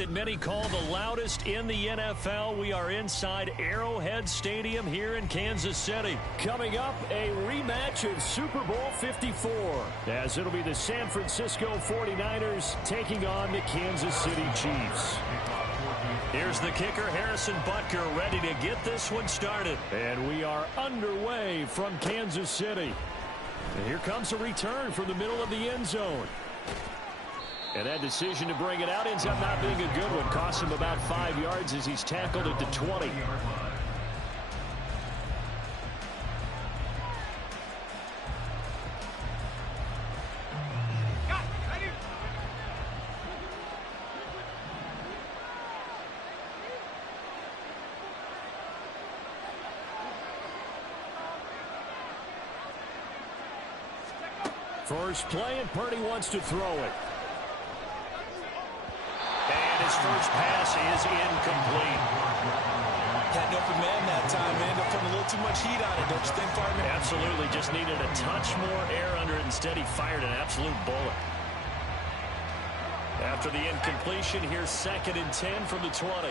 that many call the loudest in the NFL. We are inside Arrowhead Stadium here in Kansas City. Coming up, a rematch of Super Bowl 54, as it'll be the San Francisco 49ers taking on the Kansas City Chiefs. Here's the kicker, Harrison Butker, ready to get this one started. And we are underway from Kansas City. And here comes a return from the middle of the end zone. And that decision to bring it out ends up not being a good one. Costs him about 5 yards as he's tackled at the 20. First play, and Purdy wants to throw it. And his first pass is incomplete. Had an open man that time, man. Ended up putting a little too much heat on it, don't you think, partner? Absolutely. Just needed a touch more air under it. Instead, he fired an absolute bullet. After the incompletion, here's 2nd and 10 from the 20.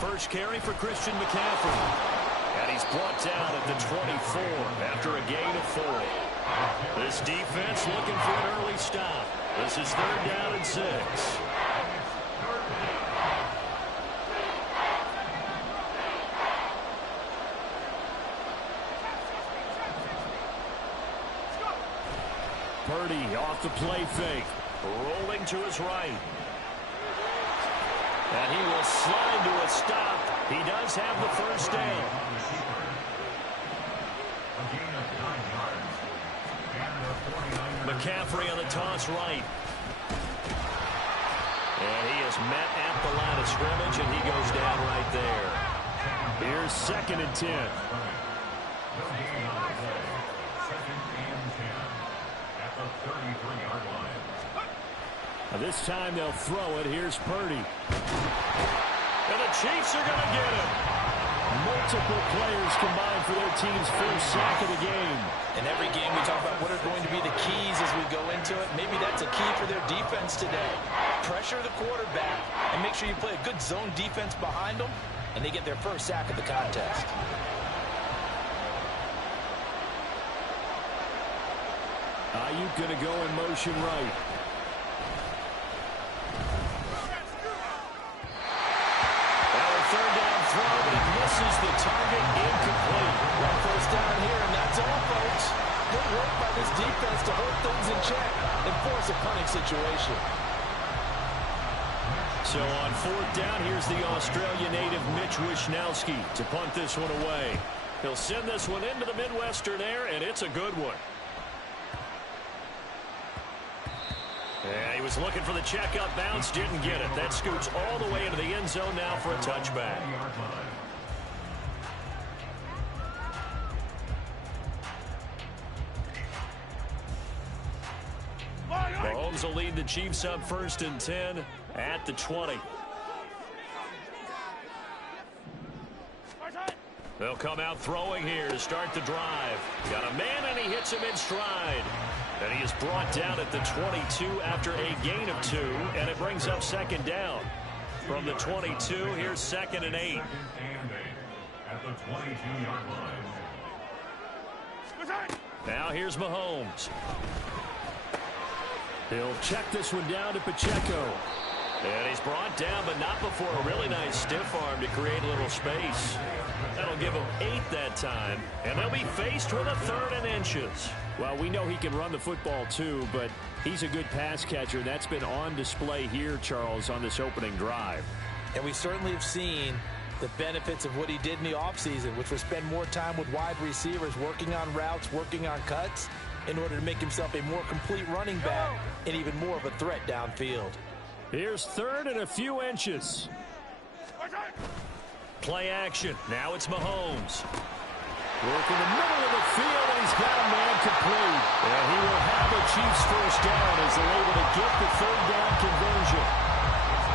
First carry for Christian McCaffrey. And he's brought down at the 24 after a gain of 4. This defense looking for an early stop. This is 3rd down and 6. Purdy off the play fake. Rolling to his right. And he will slide to a stop. He does have the first down. McCaffrey on the toss right. And he is met at the line of scrimmage, and he goes down right there. Here's 2nd and 10. This time they'll throw it. Here's Purdy. And the Chiefs are going to get him. Multiple players combined for their team's first sack of the game. In every game we talk about what are going to be the keys as we go into it. Maybe that's a key for their defense today. Pressure the quarterback and make sure you play a good zone defense behind them, and they get their first sack of the contest. Ayuk going to go in motion right. Misses the target, incomplete. One first down here, and that's all, folks. Good work by this defense to hold things in check and force a punting situation. So on 4th down, here's the Australia native Mitch Wishnowsky to punt this one away. He'll send this one into the Midwestern air, and it's a good one. Yeah, he was looking for the checkup bounce, didn't get it. That scoots all the way into the end zone now for a touchback. Mahomes will lead the Chiefs up 1st and 10 at the 20. They'll come out throwing here to start the drive. Got a man, and he hits him in stride. And he is brought down at the 22 after a gain of 2, and it brings up 2nd down. From the 22, here's 2nd and 8. At the 22-yard line. Now here's Mahomes. He'll check this one down to Pacheco. And he's brought down, but not before a really nice stiff arm to create a little space. That'll give him 8 that time, and they'll be faced with a 3rd and inches. Well, we know he can run the football too, but he's a good pass catcher. That's been on display here, Charles, on this opening drive. And we certainly have seen the benefits of what he did in the offseason, which was spend more time with wide receivers, working on routes, working on cuts, in order to make himself a more complete running back and even more of a threat downfield. Here's 3rd and a few inches. Play action. Now it's Mahomes. Work in the middle of the field, and he's got a man complete. And he will have a Chiefs first down as they're able to get the 3rd down conversion.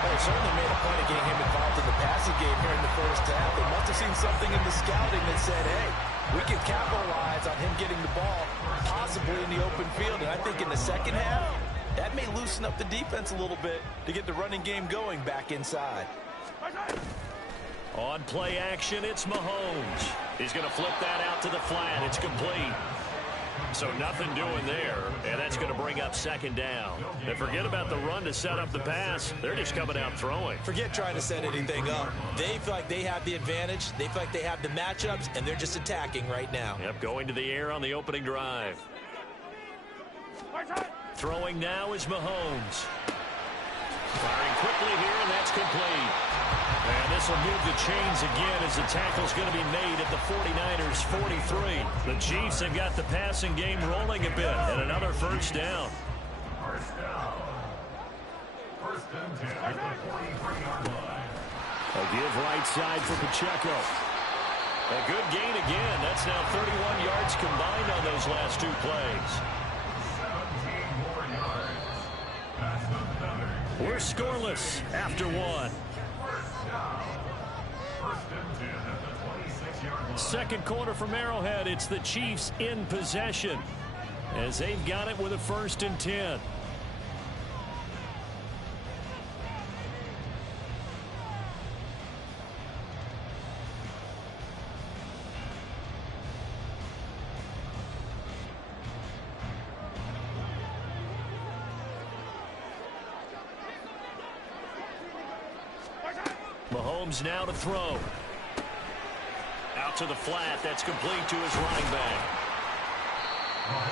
They certainly made a point of getting him involved in the passing game here in the first half. They must have seen something in the scouting that said, hey, we can capitalize on him getting the ball, possibly in the open field. And I think in the second half, that may loosen up the defense a little bit to get the running game going back inside. On play action, it's Mahomes. He's going to flip that out to the flat. It's complete. So nothing doing there, and that's going to bring up second down. And forget about the run to set up the pass. They're just coming out throwing. Forget trying to set anything up. They feel like they have the advantage. They feel like they have the matchups, and they're just attacking right now. Yep, going to the air on the opening drive. Throwing now is Mahomes. Firing quickly here, and that's complete. And this will move the chains again as the tackle's going to be made at the 49ers' 43. The Chiefs have got the passing game rolling a bit, and another first down. First down. First and 10 at the 43-yard line. A give right side for Pacheco. A good gain again. That's now 31 yards combined on those last two plays. 17 more yards. That's another. We're scoreless after one. First and 10 at the 26-yard line. Second quarter from Arrowhead. It's the Chiefs in possession as they've got it with a first and 10. Mahomes now to throw. Out to the flat. That's complete to his running back.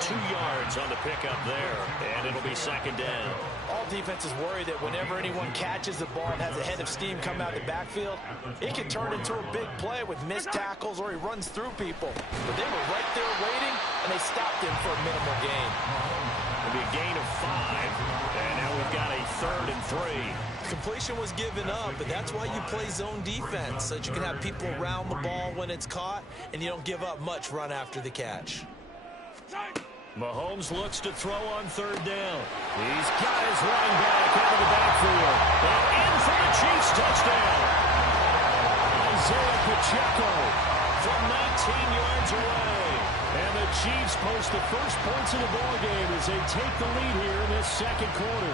2 yards on the pickup there, and it'll be second down. All defenses worry that whenever anyone catches the ball and has a head of steam come out the backfield, it can turn into a big play with missed tackles or he runs through people. But they were right there waiting, and they stopped him for a minimal gain. It'll be a gain of 5, and now we've got a 3rd and 3. Completion was given up, but that's why you play zone defense, so that you can have people around the ball when it's caught, and you don't give up much run after the catch. Mahomes looks to throw on 3rd down. He's got his running back out of the backfield. And in for the Chiefs touchdown. Isaiah Pacheco from 19 yards away. And the Chiefs post the first points of the ball game as they take the lead here in this second quarter.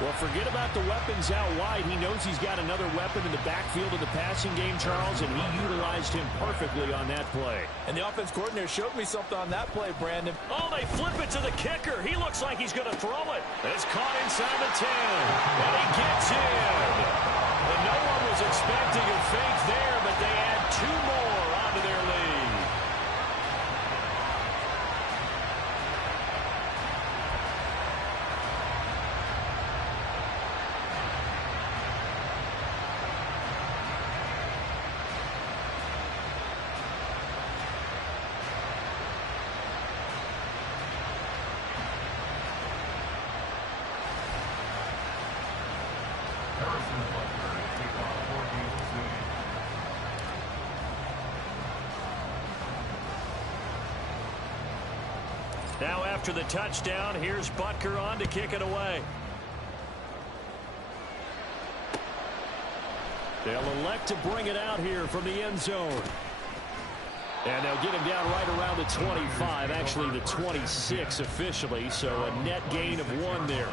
Well, forget about the weapons out wide. He knows he's got another weapon in the backfield of the passing game, Charles, and he utilized him perfectly on that play. And the offense coordinator showed me something on that play, Brandon. Oh, they flip it to the kicker. He looks like he's going to throw it. It's caught inside the 10, and he gets in. And no one was expecting a fake there, but they add 2 more onto their lead. Now after the touchdown, here's Butker on to kick it away. They'll elect to bring it out here from the end zone. And they'll get him down right around the 25, actually the 26 officially, so a net gain of 1 there.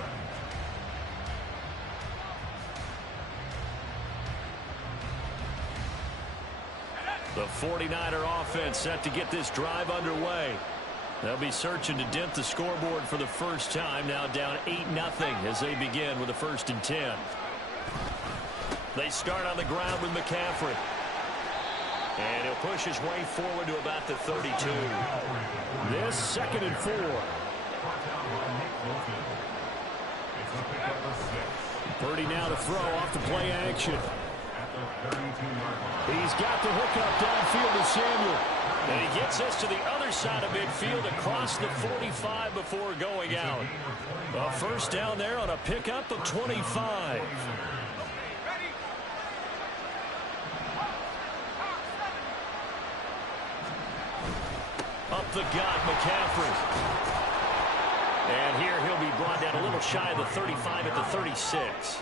The 49er offense set to get this drive underway. They'll be searching to dent the scoreboard for the first time, now down 8-0 as they begin with a 1st and 10. They start on the ground with McCaffrey. And he'll push his way forward to about the 32. This 2nd and 4. 30 now to throw off the play action. He's got the hookup downfield to Samuel. And he gets us to the other side of midfield across the 45 before going out. A first down there on a pickup of 25. Up the gut, McCaffrey. And here he'll be brought down a little shy of the 35 at the 36.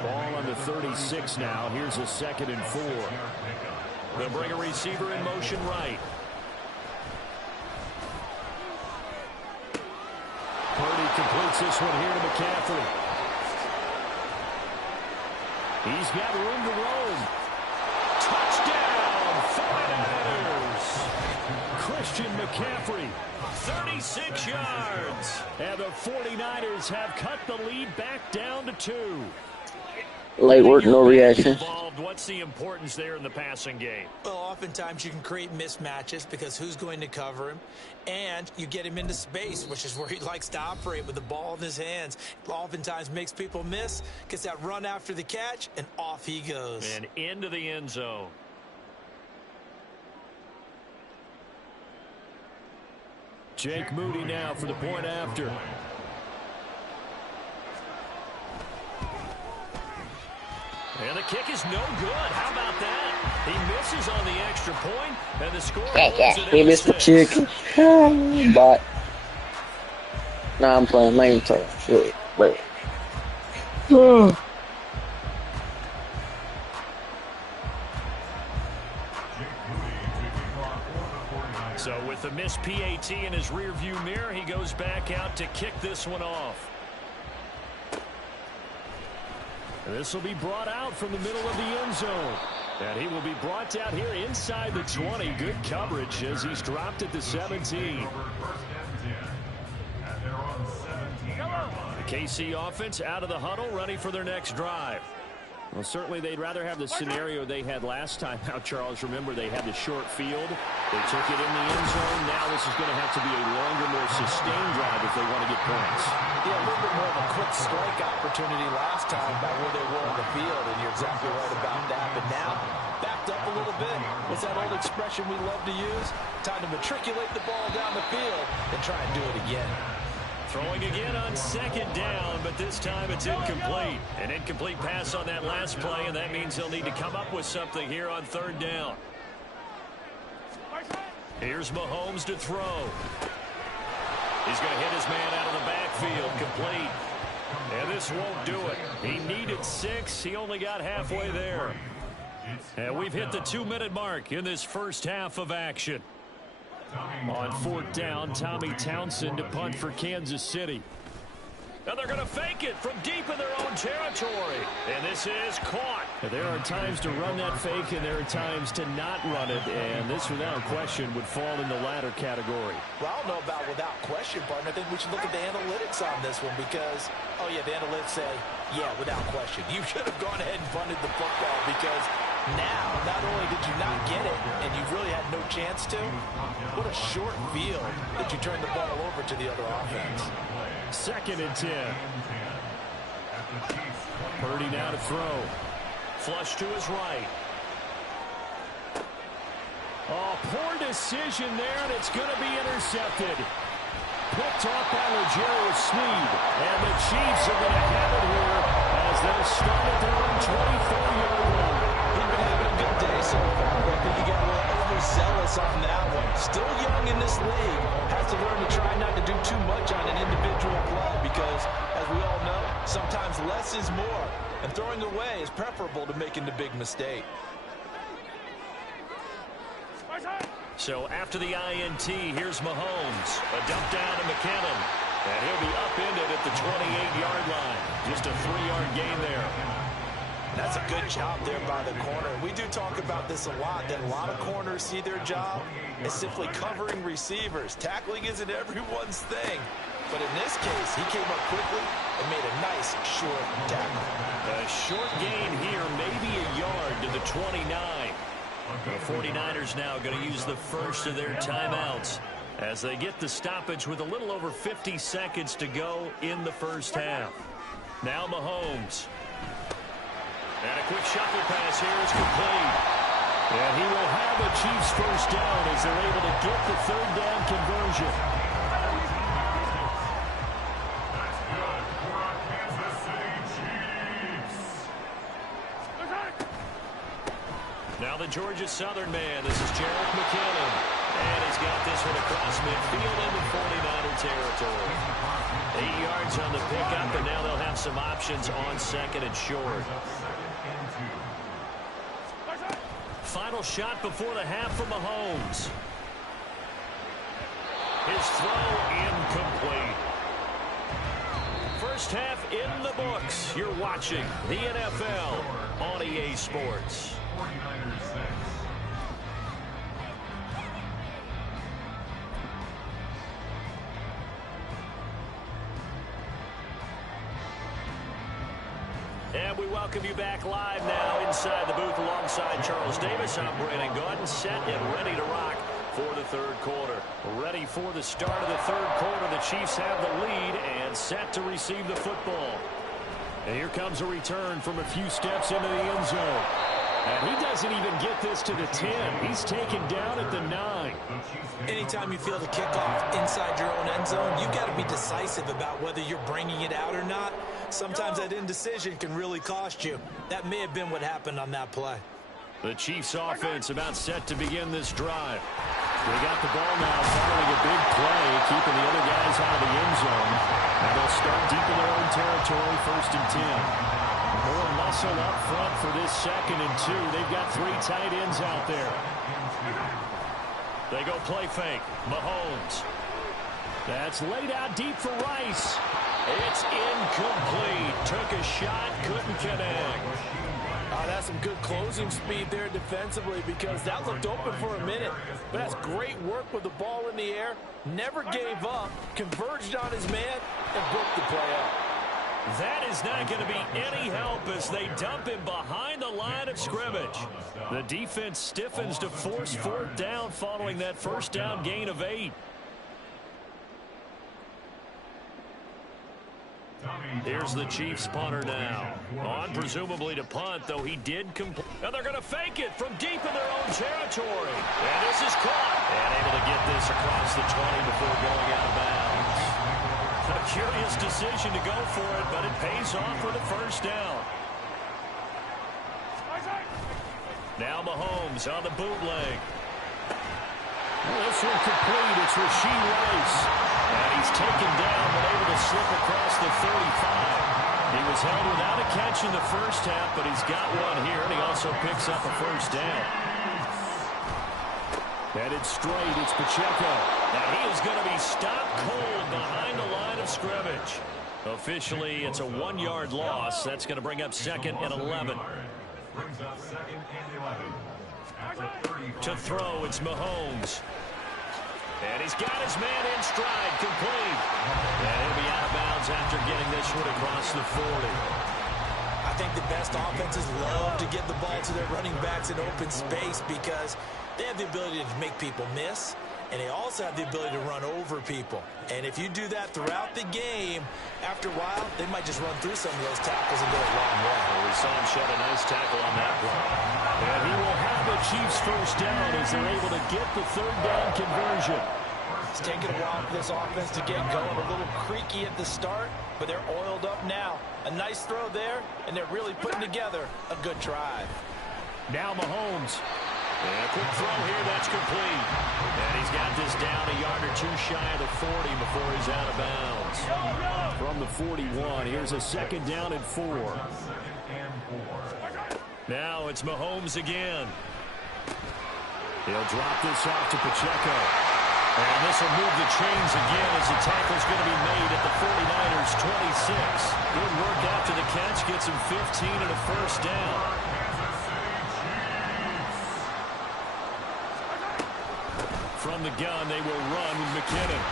Ball on the 36 now. Here's a 2nd and 4. They'll bring a receiver in motion right. completes this one here to McCaffrey. He's got room to roam. Touchdown, 49ers. Christian McCaffrey, 36 yards. And the 49ers have cut the lead back down to 2. Late work, no reaction. What's the importance there in the passing game? Well, oftentimes you can create mismatches because who's going to cover him? And you get him into space, which is where he likes to operate with the ball in his hands. Oftentimes makes people miss, gets that run after the catch, and off he goes. And into the end zone. Jake Moody now for the point after. And the kick is no good. How about that? He misses on the extra point, and the score. Yeah, he missed the chicken. But nah, I'm playing main turn. Shit, but. So with the missed PAT in his rearview mirror, he goes back out to kick this one off. This will be brought out from the middle of the end zone. And he will be brought down here inside the 20. Good coverage as he's dropped at the 17. The KC offense out of the huddle, ready for their next drive. Well, certainly they'd rather have the scenario they had last time. Now, Charles, remember they had the short field. They took it in the end zone. Now this is going to have to be a longer, more sustained drive if they want to get points. Yeah, a little bit more of a quick strike opportunity last time by where they were on the field, and you're exactly right about that. But now, backed up a little bit. What's that old expression we love to use? Time to matriculate the ball down the field and try and do it again. Throwing again on second down, but this time it's incomplete. An incomplete pass on that last play, and that means they'll need to come up with something here on third down. Here's Mahomes to throw. He's going to hit his man out of the backfield, complete. And this won't do it. He needed 6. He only got halfway there. And we've hit the 2-minute mark in this first half of action. On fourth down, Tommy Townsend to punt for Kansas City. And they're going to fake it from deep in their own territory. And this is caught. There are times to run that fake, and there are times to not run it. And this, without question, would fall in the latter category. Well, I don't know about without question, partner. I think we should look at the analytics on this one because, oh, yeah, the analytics say, yeah, without question. You should have gone ahead and punted the football because now, not only did you not get it, and you really had no chance to, what a short field that you turned the ball over to the other offense. 2nd and 10. Purdy now to throw. Flush to his right. Oh, poor decision there, and it's going to be intercepted. Picked off by Legero Sneed. And the Chiefs are going to have it here as they start at their own 24-yard line. He's been having a good day so far, but I think he got a little overzealous on that one. Still young in this league. Has to learn to try not to do too much on an individual play because, as we all know, sometimes less is more. And throwing away is preferable to making the big mistake. So after the INT, here's Mahomes. A dump down to McKinnon. And he'll be upended at the 28-yard line. Just a 3-yard gain there. That's a good job there by the corner. We do talk about this a lot, that a lot of corners see their job as simply covering receivers. Tackling isn't everyone's thing. But in this case, he came up quickly and made a nice short tackle. A short gain here, maybe a yard to the 29. The 49ers now going to use the first of their timeouts as they get the stoppage with a little over 50 seconds to go in the first half. Now Mahomes. And a quick shuffle pass here is complete. And he will have a Chiefs first down as they're able to get the third down conversion. That's good for our Kansas City Chiefs. Now the Georgia Southern man. This is Jarek McKinnon. And he's got this one across midfield into 49er territory. 8 yards on the pickup, and now they'll have some options on second and short. Final shot before the half from Mahomes. His throw incomplete. First half in the books. You're watching the NFL on EA Sports. 49ers 6. And we welcome you back live now inside the booth alongside Charles Davis. I'm Brandon Gaudin, set and ready to rock for the third quarter. Ready for the start of the third quarter. The Chiefs have the lead and set to receive the football. And here comes a return from a few steps into the end zone. And he doesn't even get this to the 10. He's taken down at the 9. Anytime you feel the kickoff inside your own end zone, you've got to be decisive about whether you're bringing it out or not. Sometimes that indecision can really cost you. That may have been what happened on that play. The Chiefs offense about set to begin this drive. They got the ball now following a big play, keeping the other guys out of the end zone. And they'll start deep in their own territory, 1st and 10. More muscle up front for this 2nd and 2. They've got 3 tight ends out there. They go play fake. Mahomes. That's laid out deep for Rice. It's incomplete. Took a shot, couldn't connect. That's some good closing speed there defensively because that looked open for a minute. But that's great work with the ball in the air. Never gave up, converged on his man, and broke the play up. That is not going to be any help as they dump him behind the line of scrimmage. The defense stiffens to force 4th down following that 1st down gain of 8. Here's the Chiefs punter now. On presumably to punt, though he did complete. And they're going to fake it from deep in their own territory. And this is caught. And able to get this across the 20 before going out of bounds. A curious decision to go for it, but it pays off for the 1st down. Now Mahomes on the bootleg. This one complete. It's Rashee Rice. And he's taken down, but able to slip across the 35. He was held without a catch in the 1st half, but he's got one here, and he also picks up a 1st down. Headed straight, it's Pacheco. And he is going to be stopped cold behind the line of scrimmage. Officially, it's a 1-yard loss. That's going to bring up 2nd and 11. Brings up 2nd and 11. To throw, it's Mahomes. And he's got his man in stride, complete. And he'll be out of bounds after getting this one across the 40. I think the best offenses love to get the ball to their running backs in open space because they have the ability to make people miss, and they also have the ability to run over people. And if you do that throughout the game, after a while, they might just run through some of those tackles and go a long way. Well, we saw him shed a nice tackle on that play. And he will have the Chiefs 1st down as they're able to get the 3rd down conversion. It's taken a while for this offense to get going. A little creaky at the start, but they're oiled up now. A nice throw there, and they're really putting together a good drive. Now Mahomes. And a quick throw here, that's complete. And he's got this down a yard or 2 shy of the 40 before he's out of bounds. From the 41, here's a 2nd down and 4. Now it's Mahomes again. He'll drop this off to Pacheco. And this will move the chains again as the tackle's going to be made at the 49ers 26. Good work after the catch, gets him 15 and a 1st down. From the gun, they will run with McKinnon.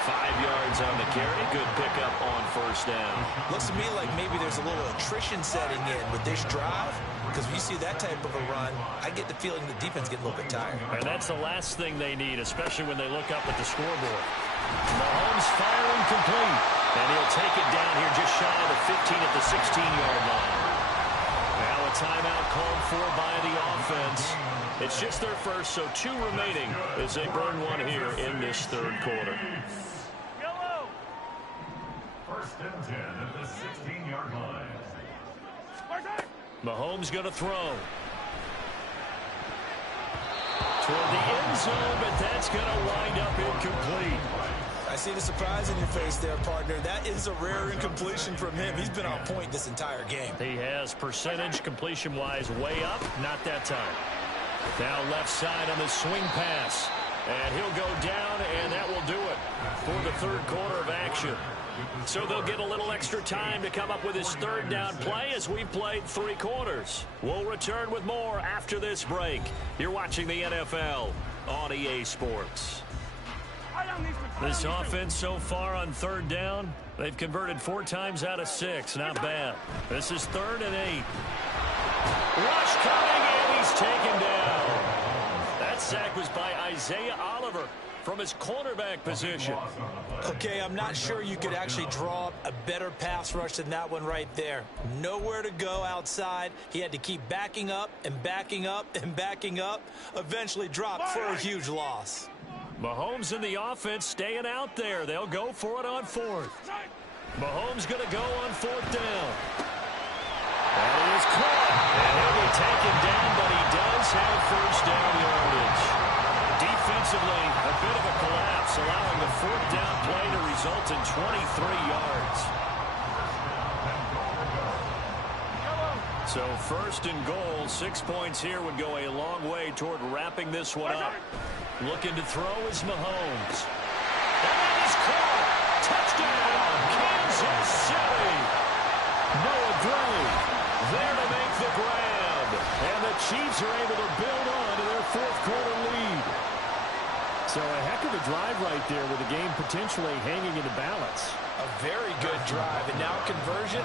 5 yards on the carry. Good pickup on 1st down. Looks to me like maybe there's a little attrition setting in with this drive, because when you see that type of a run, I get the feeling the defense getting a little bit tired. And that's the last thing they need, especially when they look up at the scoreboard. Mahomes firing complete. And he'll take it down here just shy of the 15 at the 16-yard line. Now a timeout called for by the offense. It's just their 1st, so 2 remaining as they burn one here in this 3rd quarter. 1st and 10 at the 16-yard line. Mahomes going to throw. Toward the end zone, but that's going to wind up incomplete. I see the surprise in your face there, partner. That is a rare incompletion from him. He's been on point this entire game. He has percentage completion-wise way up. Not that time. Now left side on the swing pass. And he'll go down, and that will do it for the third quarter of action. So they'll get a little extra time to come up with his third down play as we've played 3 quarters. We'll return with more after this break. You're watching the NFL on EA Sports. This offense so far on third down, they've converted 4 times out of 6. Not bad. This is 3rd and 8. Rush coming, and he's taken down. That sack was by Isaiah Oliver from his cornerback position. Okay, I'm not sure you could actually draw up a better pass rush than that one right there. Nowhere to go outside. He had to keep backing up and backing up and backing up. Eventually dropped for a huge loss. Mahomes and the offense staying out there. They'll go for it on 4th. Mahomes going to go on 4th down. And it is caught. And he'll be taken down, but he does have first down yardage. Defensively, a bit of a collapse, allowing the 4th down play to result in 23 yards. So 1st and goal, 6 points here would go a long way toward wrapping this one up. Looking to throw is Mahomes. And that is caught. Touchdown, Kansas City. Noah Gray there to make the grab. And the Chiefs are able to build on to their 4th quarter lead. So a heck of a drive right there with the game potentially hanging in the balance. A very good drive, and now conversion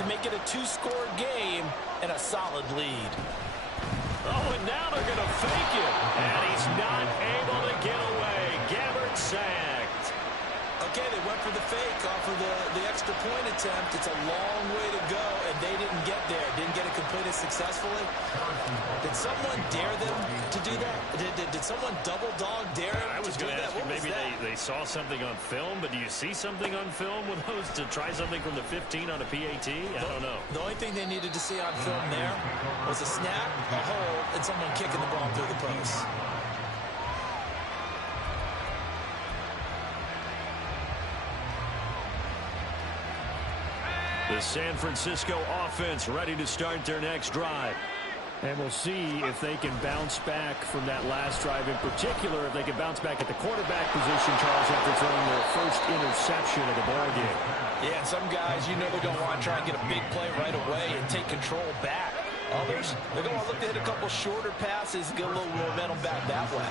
to make it a 2-score game and a solid lead. Oh, and now they're going to fake it. And he's not able to get away. Gabbert sacked. Okay, they went for the fake off of the extra point attempt. It's a long way to go, and they didn't get there. Didn't get it completed successfully. Did someone dare them to do that? Did someone double dog dare them I was to do going to that? ask you, maybe they saw something on film, but do you see something on film with those to try something from the 15 on a PAT? I don't know. The only thing they needed to see on film there was a snap, a hold, and someone kicking the ball through the post. The San Francisco offense ready to start their next drive. And we'll see if they can bounce back from that last drive. In particular, if they can bounce back at the quarterback position, Charles, after throwing their first interception of the ball game. Yeah, and some guys, you know they're going to want to try and get a big play right away and take control back. Others, they're going to look to hit a couple shorter passes, get a little momentum back that way.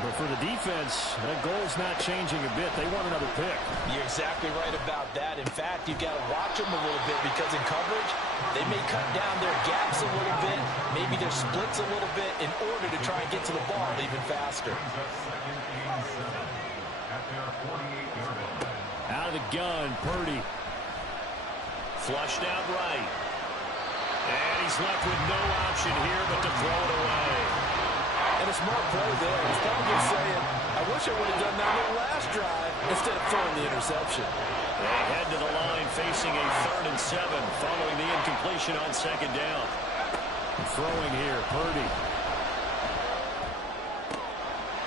But for the defense, that goal's not changing a bit. They want another pick. You're exactly right about that. In fact, you've got to watch them a little bit because in coverage, they may cut down their gaps a little bit, maybe their splits a little bit in order to try and get to the ball even faster. Out of the gun, Purdy. Flushed out right. And he's left with no option here but to throw it away. And a smart play there. He's probably saying, I wish I would have done that on the last drive instead of throwing the interception. They head to the line facing a 3rd and 7 following the incompletion on 2nd down. Throwing here, Purdy.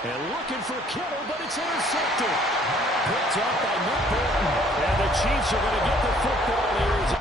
And looking for Kittle, but it's intercepted. Picked up by Nick Bolton. And the Chiefs are going to get the football here as